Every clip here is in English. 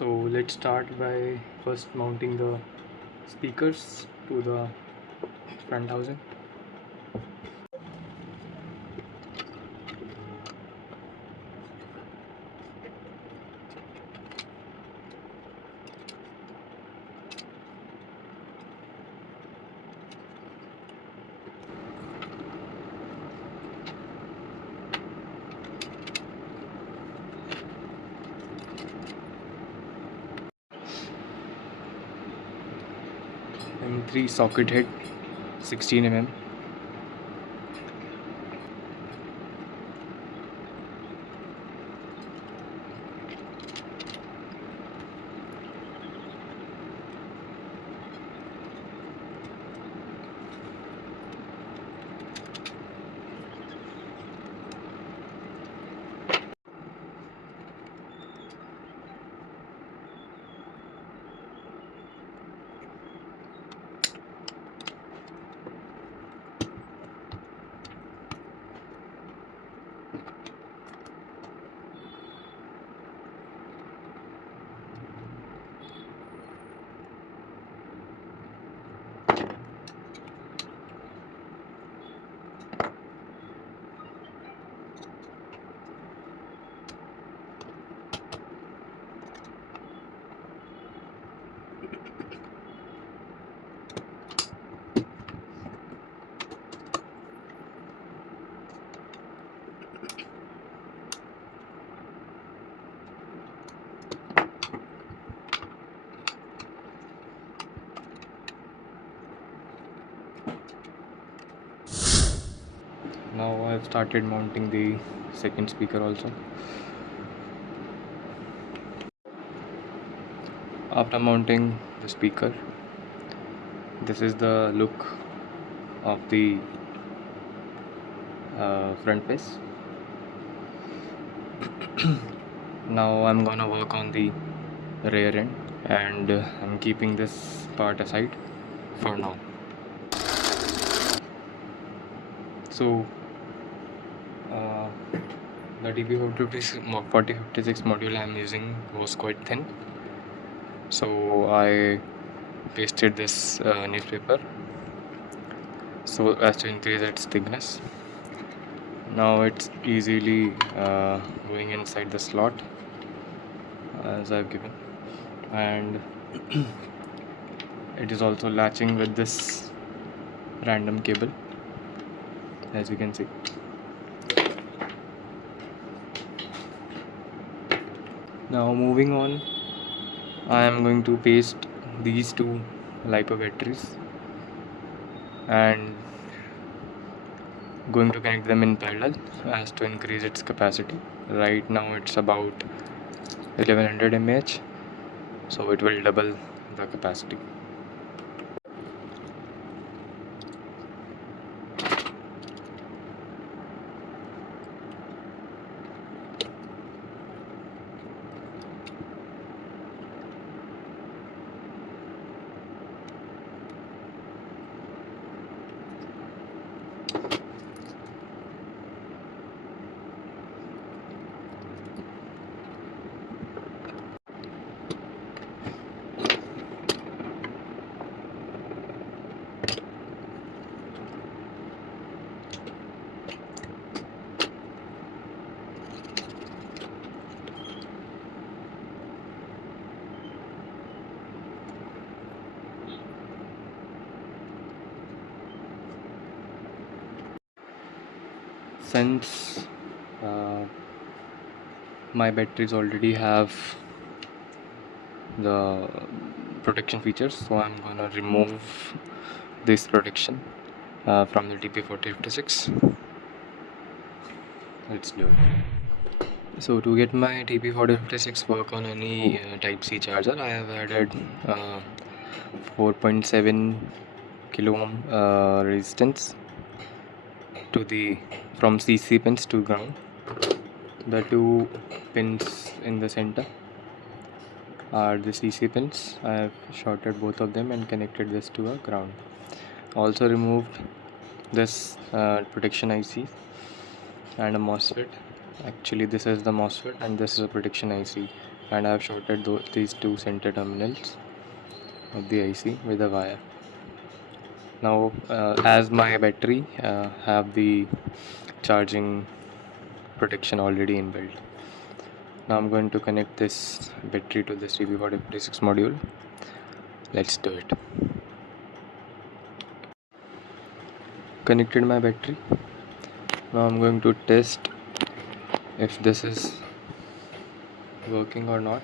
So let's start by first mounting the speakers to the front housing. M3 socket head 16 mm. Now I've started mounting the second speaker also. After mounting the speaker, this is the look of the front face. Now I'm gonna work on the rear end, and I'm keeping this part aside for now. So the TP4056 module I'm using was quite thin, so I pasted this newspaper so as to increase its thickness. Now it's easily going inside the slot as I've given, and it is also latching with this random cable, as you can see. Now moving on, I am going to paste these two LiPo batteries and going to connect them in parallel so as to increase its capacity. Right now it's about 1100 mAh, so it will double the capacity. Since my batteries already have the protection features, so I'm gonna remove this protection from the TP4056. Let's do it. So to get my TP4056 work on any type C charger, I have added 4.7 kilo ohm resistance to the from CC pins to ground. The two pins in the center are the CC pins. I have shorted both of them and connected this to a ground. Also removed this protection IC and a MOSFET. Actually this is the MOSFET and this is a protection IC and I have shorted these two center terminals of the IC with a wire. Now as my battery have the charging protection already inbuilt, now I'm going to connect this battery to this TP4056 module. Let's do it. Connected my battery. Now I'm going to test if this is working or not.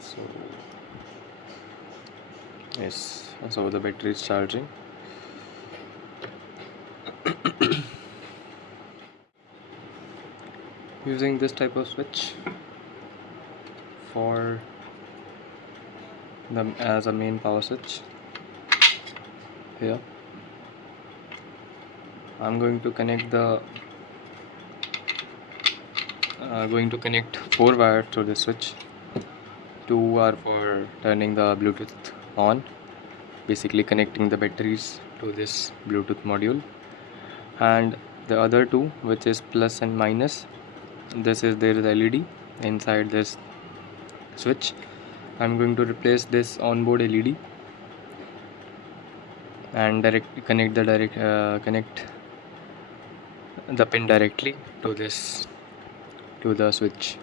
So yes, so the battery is charging. Using this type of switch for the as a main power switch. Here I'm going to connect four wires to the switch. Two are for turning the Bluetooth on, basically connecting the batteries to this Bluetooth module, and the other two, which is plus and minus, this is there is LED inside this switch. I'm going to replace this onboard LED and connect the pin directly to the switch.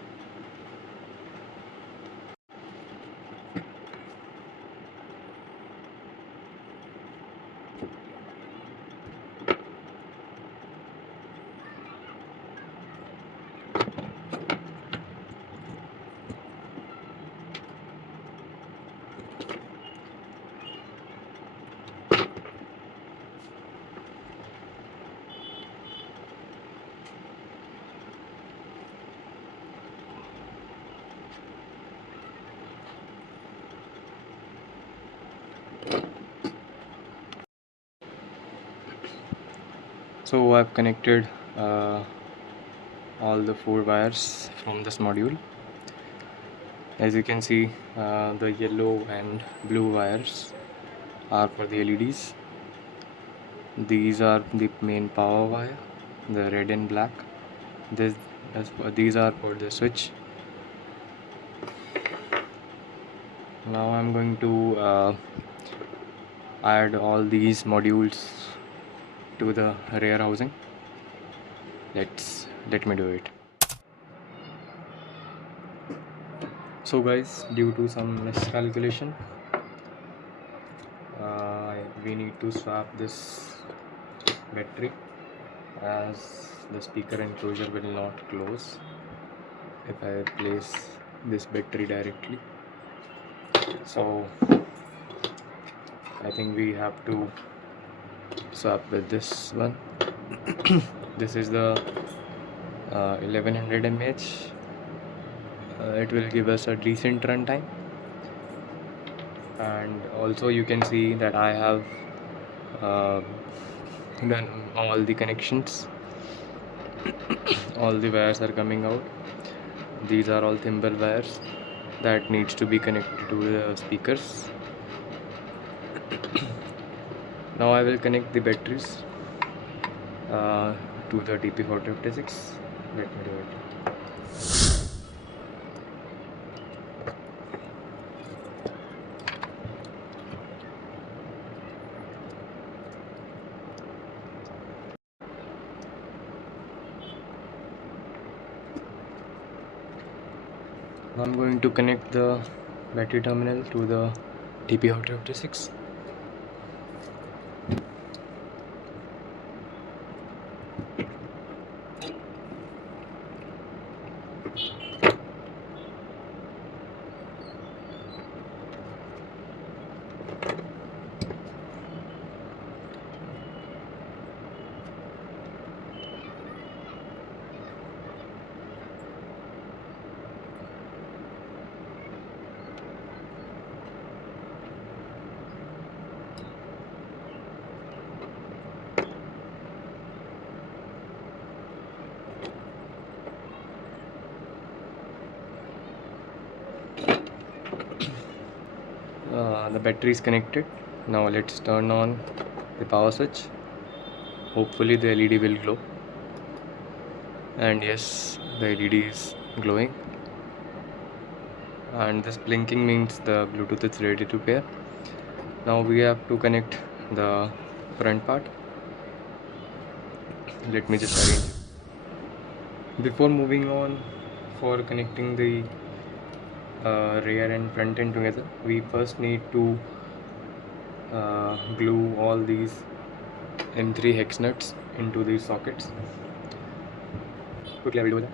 So I've connected all the four wires from this module. As you can see, the yellow and blue wires are for the LEDs. These are the main power wire, the red and black. These are for the switch. Now I'm going to add all these modules to the rear housing. Let me do it. So guys, due to some miscalculation, we need to swap this battery, as the speaker enclosure will not close if I place this battery directly. So I think we have to swap with this one. This is the 1100 mAh. It will give us a decent runtime, and also you can see that I have done all the connections. All the wires are coming out. These are all thimble wires that needs to be connected to the speakers. Now I will connect the batteries to the TP4056. Let me do it. Now I'm going to connect the battery terminal to the TP4056. The battery is connected. Now let's turn on the power switch. Hopefully the LED will glow, and yes, the LED is glowing, and this blinking means the Bluetooth is ready to pair. Now we have to connect the front part. Let me just arrange it. Before moving on for connecting the rear and front end together, we first need to glue all these M3 hex nuts into these sockets. Quickly I will do that.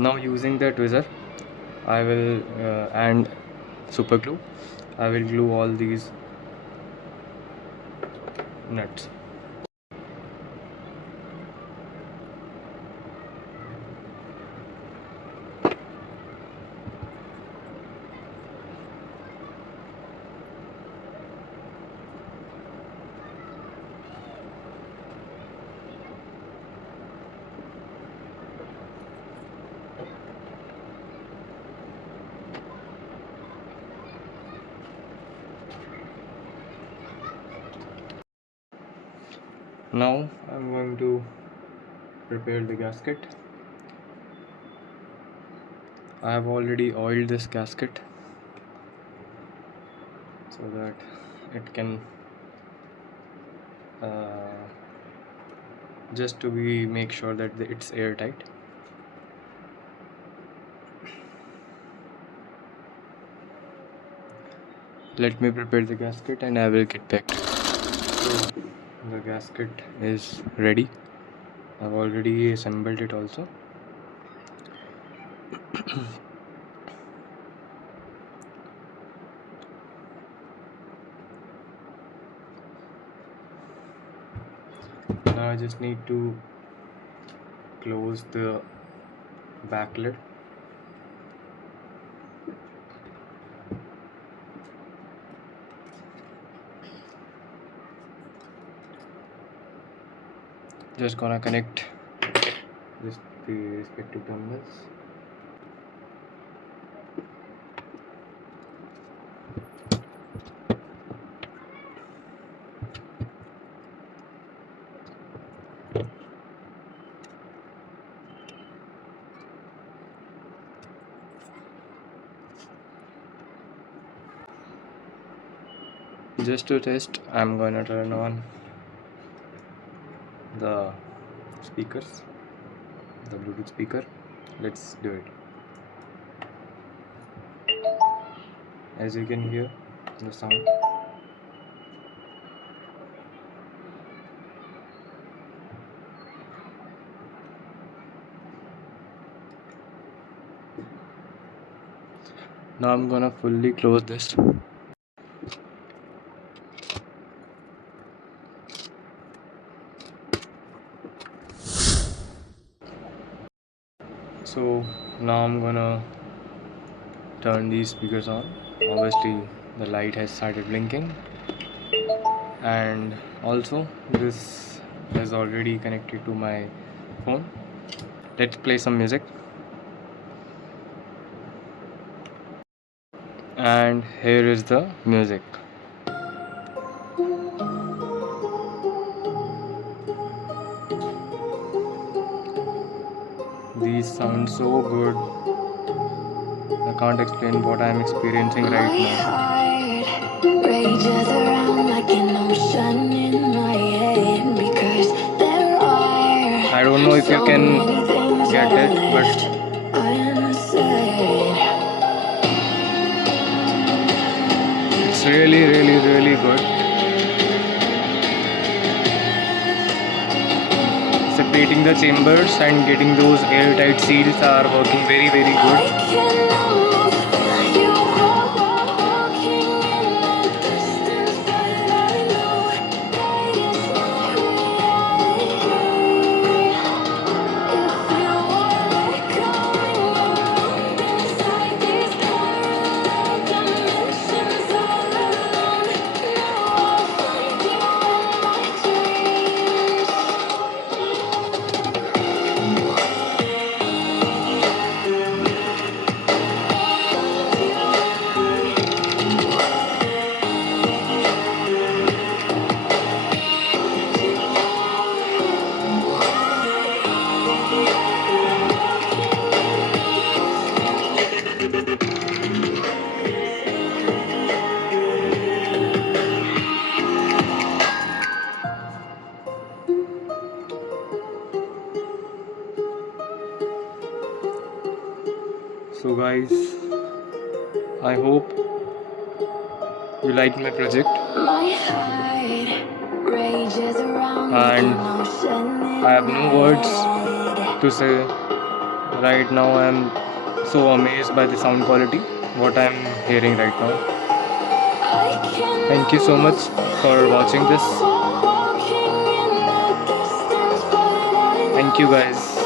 Now using the tweezer, I will and super glue, I will glue all these nuts. Now I'm going to prepare the gasket. I have already oiled this gasket so that it can just to be make sure that it's airtight. Let me prepare the gasket and I will get back. So the gasket is ready. I've already assembled it also. Now I just need to close the back lid. Just gonna connect just the respective terminals. Just to test, I'm gonna turn on the speakers, the Bluetooth speaker. Let's do it. As you can hear the sound. Now I'm gonna fully close this. So now I'm gonna turn these speakers on. Obviously the light has started blinking, and also this is already connected to my phone. Let's play some music. And here is the music. These sound so good. I can't explain what I am experiencing right now. Rages around like an ocean in my head, because there are I don't know if you can get it, but it's really, really, really good. It's a plating the chambers and getting those airtight seals are working very good. So guys, I hope you liked my project, and I have no words to say. Right now I am so amazed by the sound quality, what I am hearing right now. Thank you so much for watching this. Thank you guys.